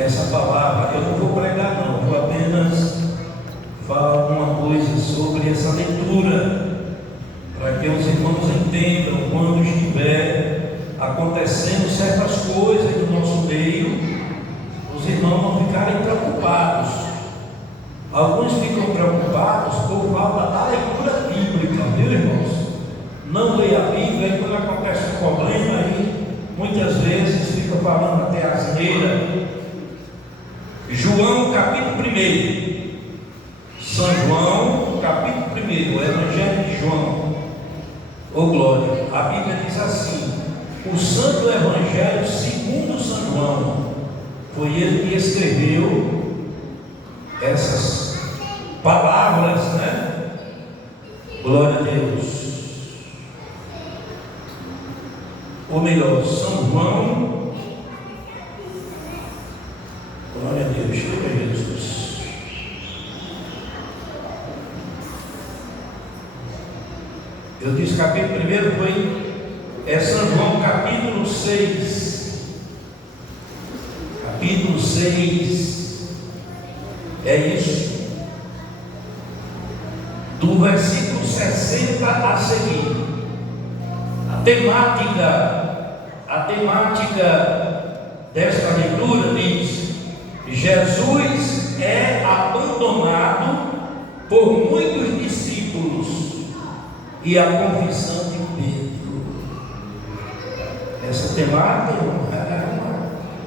essa palavra. Eu não vou pregar não, vou apenas falar alguma coisa sobre essa leitura, para que os irmãos entendam quando estiver acontecendo certas coisas no nosso meio, os irmãos não ficarem preocupados. Alguns ficam preocupados por falta da leitura bíblica, viu, irmãos? Não lê a Bíblia e quando acontece um problema aí, muitas vezes fica falando até asneira. João capítulo 1, São João capítulo 1, o Evangelho de João, ô glória, a Bíblia diz assim: o Santo Evangelho segundo São João, foi ele que escreveu essas palavras, né? Glória a Deus. Ou melhor, São João, glória a Deus, glória a Jesus. Eu disse capítulo 1 foi São João capítulo 6. Capítulo 6. É isso. Do versículo 60 a seguir. A temática desta leitura diz: Jesus é abandonado por muitos discípulos e a confissão de Pedro. Essa temática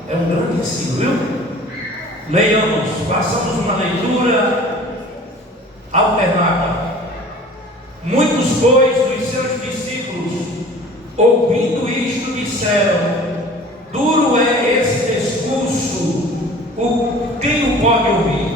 é um grande ensino, viu? Leiamos, façamos uma leitura alternada. Muitos, pois, dos seus discípulos, ouvindo isto, disseram: duro é esse discurso, quem o pode ouvir?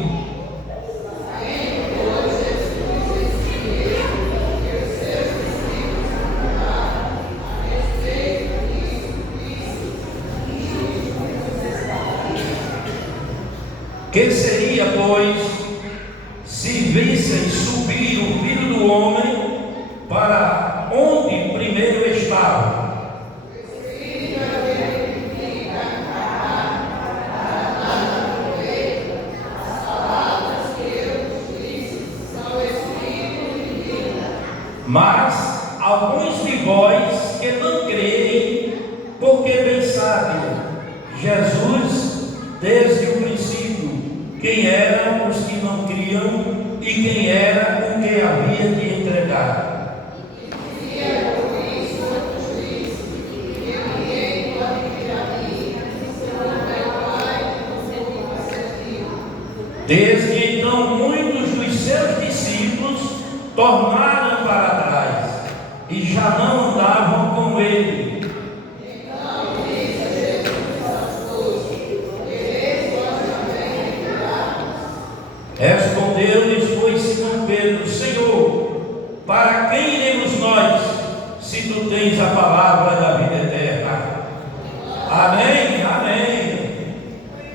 Que seria, pois, se vissem subir o Filho do Homem para onde primeiro estava? Mas alguns de vós que não creem, porque bem sabem Jesus desde o princípio quem eram os que não criam e quem era o que havia de entregar. Desde então muitos dos seus discípulos tornaram para trás e já não andavam com ele. Respondeu-lhes, pois, Simão Pedro: Senhor, para quem iremos nós, se tu tens a palavra da vida eterna? Amém, amém.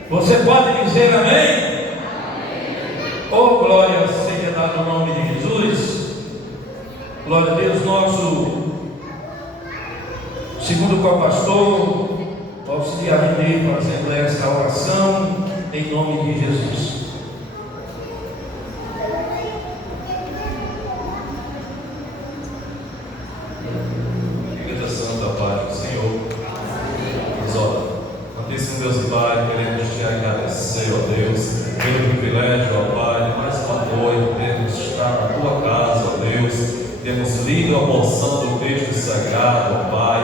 Você pode dizer amém? Oh, glória seja dada no nome de Jesus. Glória a Deus. Nosso segundo co-pastor, auxiliar de Deus, fazendo esta oração em nome de Jesus. Deus e Pai, queremos te agradecer, ó Deus, pelo privilégio, ó Pai, de mais uma noite, termos estar na tua casa, ó Deus, temos lido a porção do texto sagrado, ó Pai,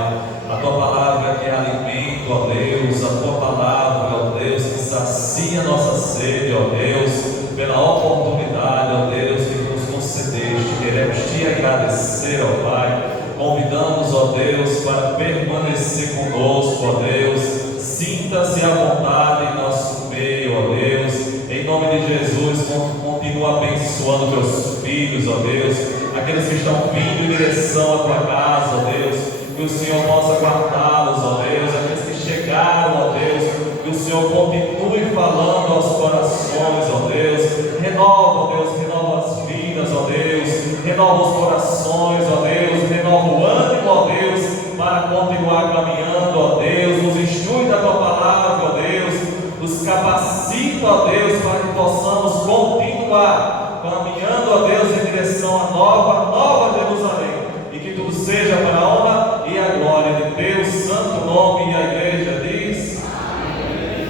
a tua palavra que é alimento, ó Deus, a tua palavra, ó Deus, que sacia nossa sede, ó Deus, pela oportunidade, ó Deus, que nos concedeste. Queremos te agradecer, ó Pai, convidamos, ó Deus, para permanecer conosco, ó Deus. Sinta-se à vontade em nosso meio, ó Deus, em nome de Jesus. Continua abençoando teus filhos, ó Deus, aqueles que estão vindo em direção à tua casa, ó Deus, que o Senhor possa guardá-los, ó Deus, aqueles que chegaram, ó Deus, que o Senhor continue falando aos corações, ó Deus, renova, ó Deus, renova as vidas, ó Deus, renova os corações, ó Deus, renova o ânimo, ó Deus, para continuar caminhando, ó Deus, nos instrui da tua palavra, ó Deus, nos capacita, ó Deus, para que possamos continuar caminhando, ó Deus, em direção à nova Jerusalém, e que tudo seja para a honra e a glória de Deus, santo nome, e a igreja diz amém.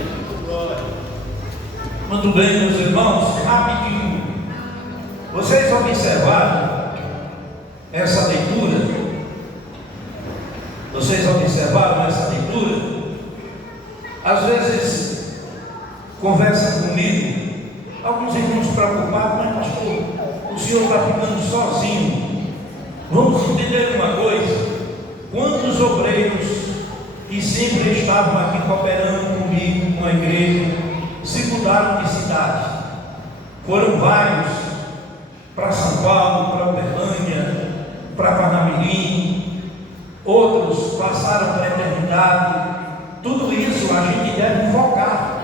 Muito bem, meus irmãos, rapidinho. Vocês observaram essa leitura? Vocês observaram essa leitura? Às vezes conversam comigo, alguns irmãos preocupados, mas pastor, o senhor está ficando sozinho. Vamos entender uma coisa: quantos obreiros que sempre estavam aqui cooperando comigo, com a igreja, se mudaram de cidade? Foram vários, para São Paulo, para Uberlândia, para Parnamirim, outros passaram para a eternidade. Tudo isso a gente deve focar.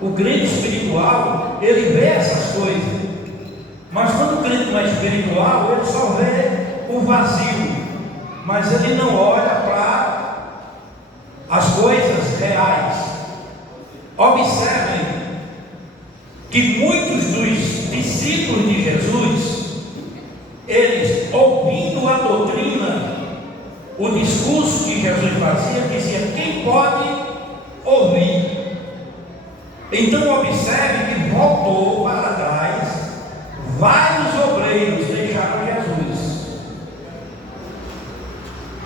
O crente espiritual, ele vê essas coisas, mas quando o crente não é espiritual, ele só vê o vazio, mas ele não olha para as coisas reais. Observem que muitos dos discípulos de Jesus, eles, ouvindo a doutrina, o discurso que Jesus fazia, dizia: quem pode ouvir? Então observe que voltou para trás, vários obreiros deixaram Jesus.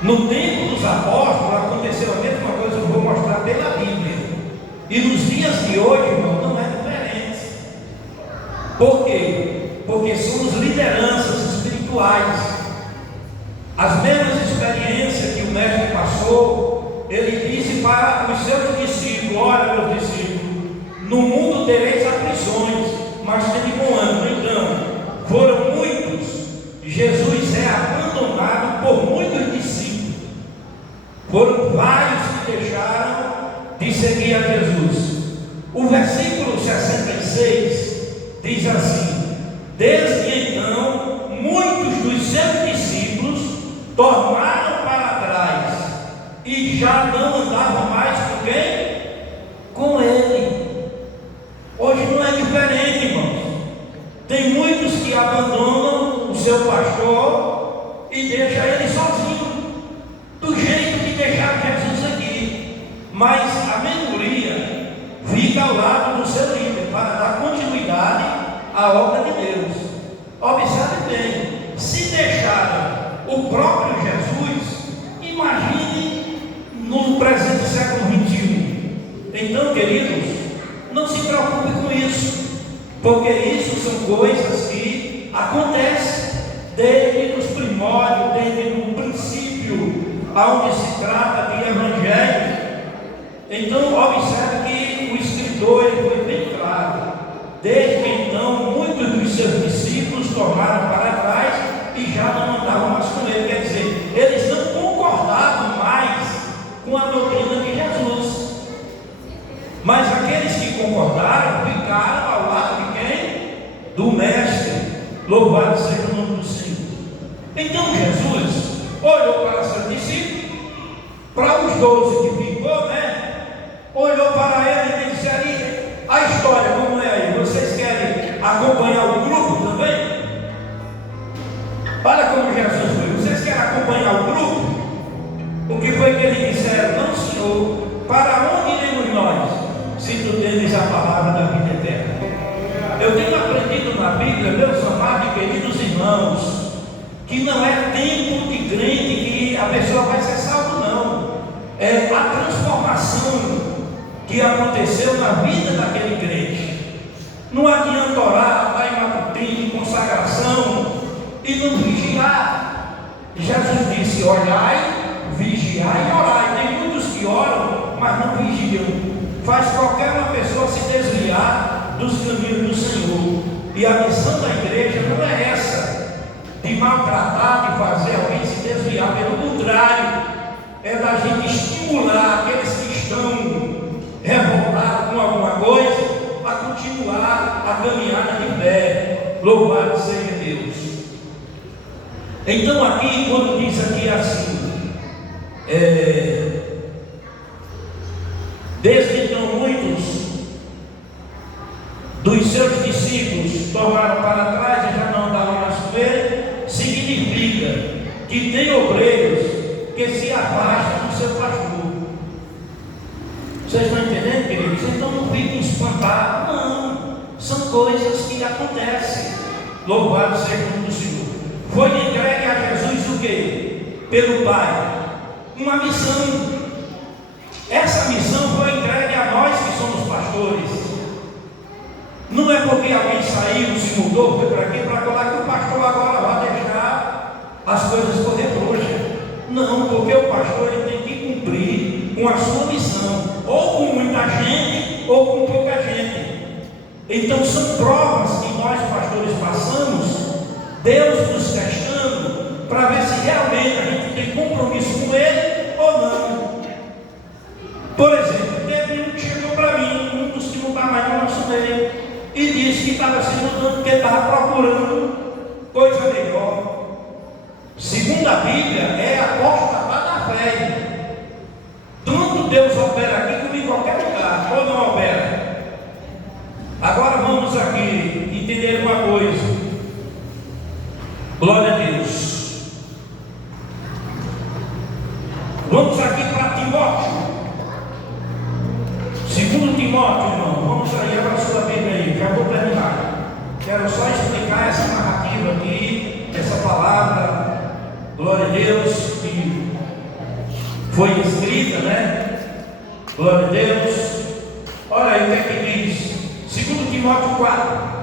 No tempo dos apóstolos aconteceu a mesma coisa, eu vou mostrar pela Bíblia. E nos dias de hoje, irmão, não é diferente. Por quê? Porque somos lideranças espirituais. As mesmas experiências que o mestre passou, ele disse para os seus discípulos: olha, meus discípulos, no mundo tereis aflições, mas tende bom ânimo. Então, foram muitos. Jesus é abandonado por muitos discípulos. Foram vários que deixaram de seguir a Jesus. O versículo 66 diz assim: desde então, muitos dos seus discípulos tornaram para trás e já não andavam mais com quem? Com ele. Hoje não é diferente, irmãos. Tem muitos que abandonam o seu pastor e deixam ele sozinho, do jeito que deixaram Jesus aqui. Mas a maioria fica ao lado do seu líder para dar continuidade à obra de Deus. Observe bem: se deixaram o próprio Jesus, imagine no presente século XXI. Então, queridos, não se preocupe com isso, porque isso são coisas que acontecem desde os primórdios, desde o princípio, onde se trata de evangelho. Então, observe que o escritor ele foi bem claro: desde que então, muitos dos seus discípulos tornaram para trás e já não andavam mais com ele. Quer dizer, eles não concordavam mais com a doutrina de Jesus. Mas aqueles que concordaram ficaram ao lado de quem? Do Mestre. Louvado seja o nome do Senhor. Então Jesus olhou para seus discípulos, para os 12 que ficou, olhou para ele e disse: aí, a história como é aí? Vocês querem acompanhar o grupo também? Olha como Jesus foi: vocês querem acompanhar o grupo? O que foi que eles disseram? Não, Senhor, para onde iremos nós, se tu tens a palavra da vida eterna? Eu tenho aprendido na Bíblia, meus amados e queridos irmãos, que não é tempo de crente que a pessoa vai ser salva, não. É a transformação que aconteceu na vida daquele crente. Não adianta orar, estar em matutino, consagração e não vigiar. Jesus disse: olhai, vigiai e orai. Tem muitos que oram, mas não vigiam. Faz qualquer uma pessoa se desviar dos caminhos do Senhor. E a missão da igreja não é essa, de maltratar, de fazer alguém se desviar. Pelo contrário, é da gente estimular aqueles que estão revoltados com alguma coisa a continuar a caminhada de fé. Louvado seja Deus. Então aqui, quando diz aqui assim, desde então muitos dos seus discípulos tornaram para trás e já não andavam mais com ele, significa que tem obreiros que se afastam do seu pastor. Vocês estão entendendo, queridos? Então não fiquem espantados, não. São coisas que acontecem. Louvado seja o nome do Senhor. Foi entregue a Jesus o quê? Pelo Pai. Uma missão. Essa missão foi entregue a nós que somos pastores. Não é porque alguém saiu, se mudou, foi para aqui, para lá, que o pastor agora vai deixar as coisas correr frouxa. Não, porque o pastor ele tem que cumprir com a sua missão, ou com muita gente, ou com pouca gente. Então são provas que nós pastores passamos, Deus nos testando, para ver se realmente a gente tem compromisso com Ele ou não. Por exemplo, teve um que chegou para mim, um dos que não está mais no nosso meio, e disse que estava se mudando porque estava procurando coisa melhor. Segundo a Bíblia, é apostatar da fé. Tanto Deus opera aqui como em qualquer lugar, ou não opera. Agora vamos aqui entender uma coisa. Glória a Deus. Vamos aqui para Timóteo. Segundo Timóteo, irmão. Vamos aí para a sua Bíblia aí. Já vou terminar. Quero só explicar essa narrativa aqui, essa palavra. Glória a Deus, que foi escrita, né? Glória a Deus. Olha aí o que é que diz. Segundo Timóteo 4.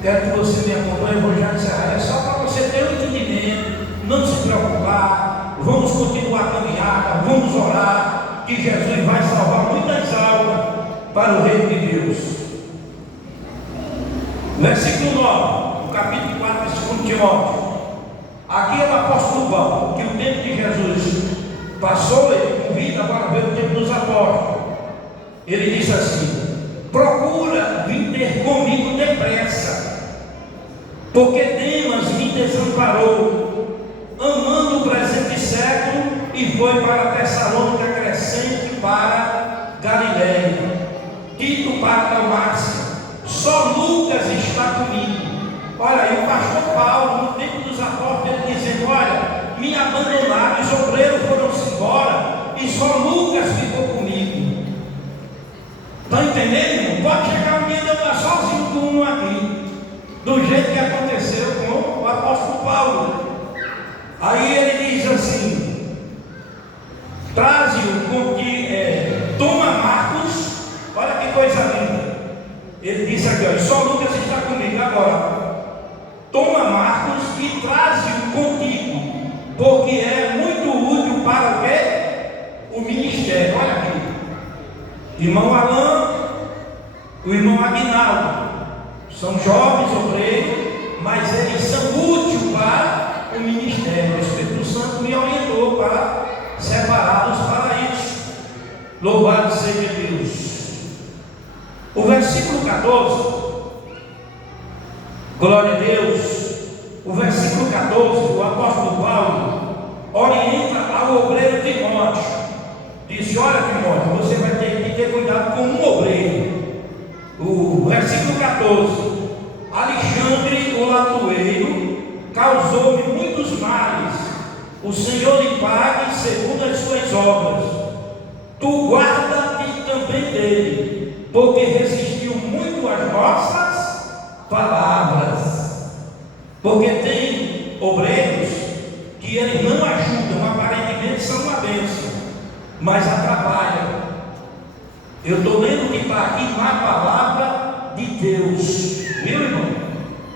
Quero que você me acompanhe, eu vou já encerrar. É só para você ter um entendimento, não se preocupar. Vamos continuar a caminhada, vamos orar, que Jesus vai salvar muitas almas para o reino de Deus. Versículo 9, no capítulo 4 de 2 Timóteo. Aqui é o apóstolo Paulo, que o tempo de Jesus passou, ele convida agora ver o tempo dos apóstolos. Ele diz assim: procura vir ter comigo depressa, porque Demas me desamparou, amando o presente século, e foi para Tessalônica Crescente, para Galiléia. Tito para Dalmácia, só Lucas está comigo. Olha aí, o pastor Paulo, no tempo dos apóstolos, ele dizendo: olha, me abandonaram, os obreiros foram-se embora, e só Lucas ficou comigo. Está entendendo, irmão? Pode chegar um dia de eu estar sozinho com um aqui, do jeito que aconteceu com o apóstolo Paulo. Aí ele diz assim: traze-o com que toma Marcos. Olha que coisa linda. Ele disse aqui: ó, só Lucas está comigo. Agora, toma Marcos e traze-o contigo, porque é muito útil para o quê? O ministério. Olha aqui, irmão Alain, o irmão Aguinaldo, são jovens obreiros, mas eles são úteis para o ministério. O Espírito Santo me orientou para separá-los para isso. Louvado seja Deus. O versículo 14, glória a Deus. O versículo 14, o apóstolo Paulo orienta ao obreiro Timóteo. Disse: olha, Timóteo, você vai ter que ter cuidado com um obreiro. O versículo 14: Alexandre, o latoeiro, causou-me muitos males. O Senhor lhe pague segundo as suas obras. Tu guarda-te também dele, porque resistiu muito às nossas palavras. Porque tem obreiros que eles não ajudam, aparentemente são uma bênção, mas atrapalham. Eu estou lendo que está aqui na palavra de Deus, viu, irmão?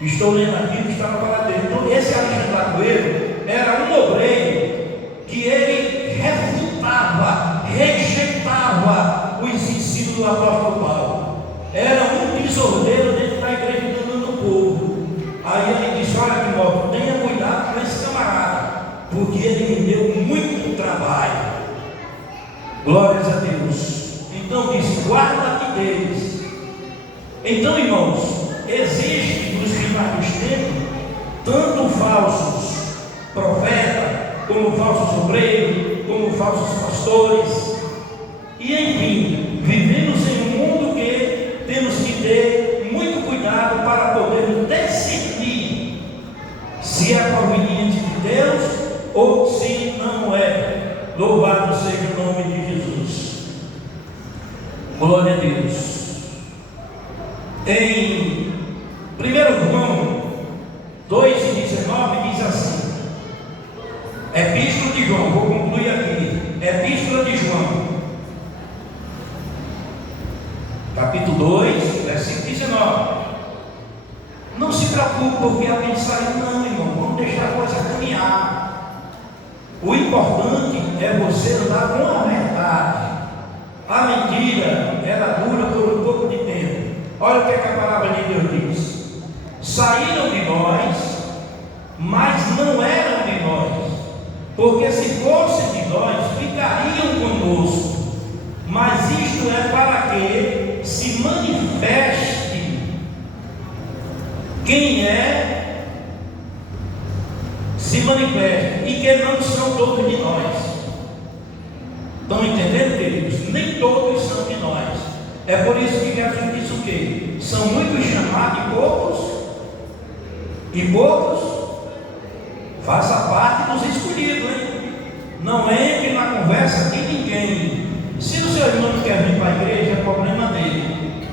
Estou lendo aqui que está na palavra de Deus. Então, esse Alexandre Lagoeiro era um obreiro que ele refutava, rejeitava os ensinos do apóstolo Paulo. Era um desordeiro dentro da igreja enganando o povo. Aí ele disse: olha, Timóteo, tenha cuidado com esse camarada, porque ele me deu muito trabalho. Glórias a Deus. Então disse: guarda-te deles. Então, irmãos, existe nos finais dos tempos tanto falsos profetas, como falsos obreiros, como falsos pastores. E enfim, vivemos em um mundo que temos que ter Deus. Em 1 João 2,19 diz assim, Epístola de João, vou concluir aqui, Epístola de João, capítulo 2, versículo 19. Não se preocupe porque alguém saiu, não, irmão, vamos deixar a coisa caminhar. O importante é você andar com a verdade. A mentira, ela dura por um pouco de tempo. Olha o que a palavra de Deus diz: saíram de nós, mas não eram de nós, porque se fossem de nós, ficariam conosco. Mas isto é para que se manifeste quem é, se manifeste, e que não são todos de nós. Estão entendendo, queridos? Nem todos são de nós. É por isso que Jesus disse o quê? São muitos chamados e poucos faça parte dos escolhidos, hein? Não entre na conversa de ninguém. Se o seu irmão não quer vir para a igreja, é problema dele.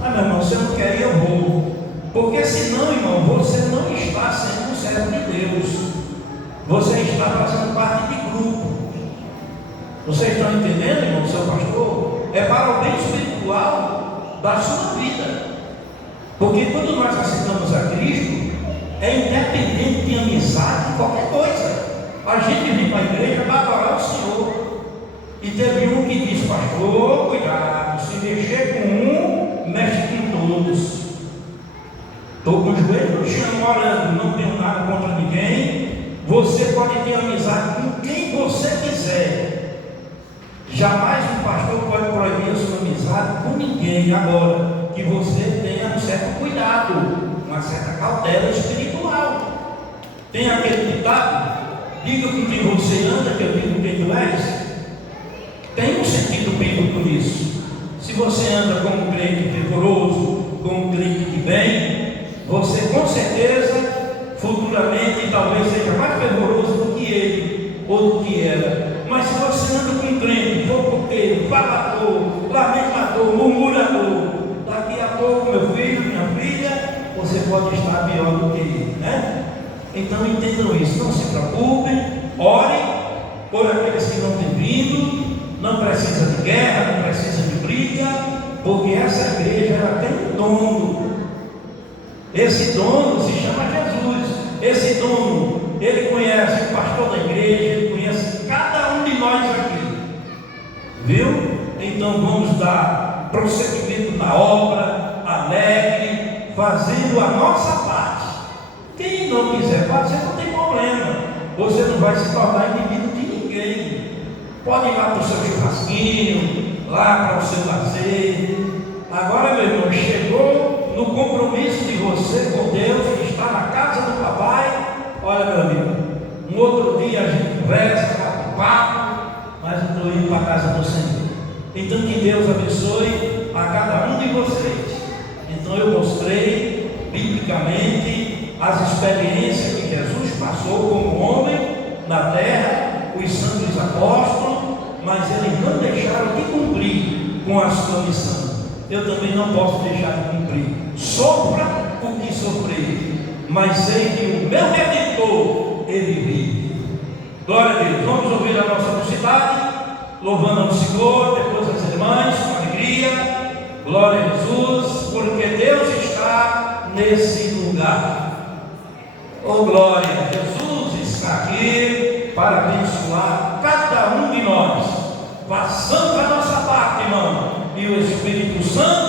Ah, meu irmão, se eu não quer ir, eu vou. Porque senão, irmão, você não está sendo um servo de Deus. Você está fazendo parte de grupo. Vocês estão entendendo, irmão, seu pastor? É para o bem espiritual da sua vida. Porque quando nós aceitamos a Cristo, é independente de amizade, de qualquer coisa. A gente vem para a igreja para adorar o Senhor. E teve um que disse, pastor, cuidado, se mexer com um, mexe com todos. Estou com os joelhos no chão orando, não tenho nada contra ninguém. Você pode ter amizade com quem você quiser. Jamais um pastor pode proibir a sua amizade com ninguém. Agora, que você tenha um certo cuidado, uma certa cautela espiritual. Tem aquele ditado, diga com quem você anda, que eu digo quem tu és. Tem um sentido bíblico nisso. Se você anda como um crente fervoroso, como um crente de bem, você com certeza, futuramente, talvez seja mais fervoroso do que ele, ou do que ela. Mas se você anda com um crente fofoqueiro, falador, lamentador, murmurador, daqui a pouco, meu filho, minha filha, você pode estar pior do que ele, né? Então entendam isso, não se preocupem, orem por aqueles que não têm vindo. Não precisa de guerra, não precisa de briga, porque essa igreja ela tem um dono. Esse dono se chama Jesus. Esse dono, ele conhece o pastor da igreja, ele conhece cada um de nós aqui. Viu? Então vamos dar prosseguimento na obra, alegre, fazendo a nossa parte. Quem não quiser fazer, não tem problema. Você não vai se tornar inimigo de ninguém. Pode ir lá para o seu churrasquinho, lá para o seu lazer. Agora, meu irmão, chegou no compromisso de você com Deus, que está na casa do papai. Olha, meu amigo, um outro dia a gente conversa, bate um papo, mas eu estou indo para a casa do Senhor. Então que Deus abençoe a cada um de vocês. Então eu mostrei biblicamente as experiências que Jesus passou como homem na terra, os santos apóstolos, mas eles não deixaram de cumprir com a sua missão. Eu também não posso deixar de cumprir. Sofra o que sofrer, mas sei que o meu Redentor, ele vive. Glória a Deus. Vamos ouvir a nossa mocidade, louvando ao Senhor, depois as irmãs, com alegria. Glória a Jesus, porque Deus está nesse lugar. Oh glória, Jesus está aqui para abençoar cada um de nós. Façamos a nossa parte, irmão, e o Espírito Santo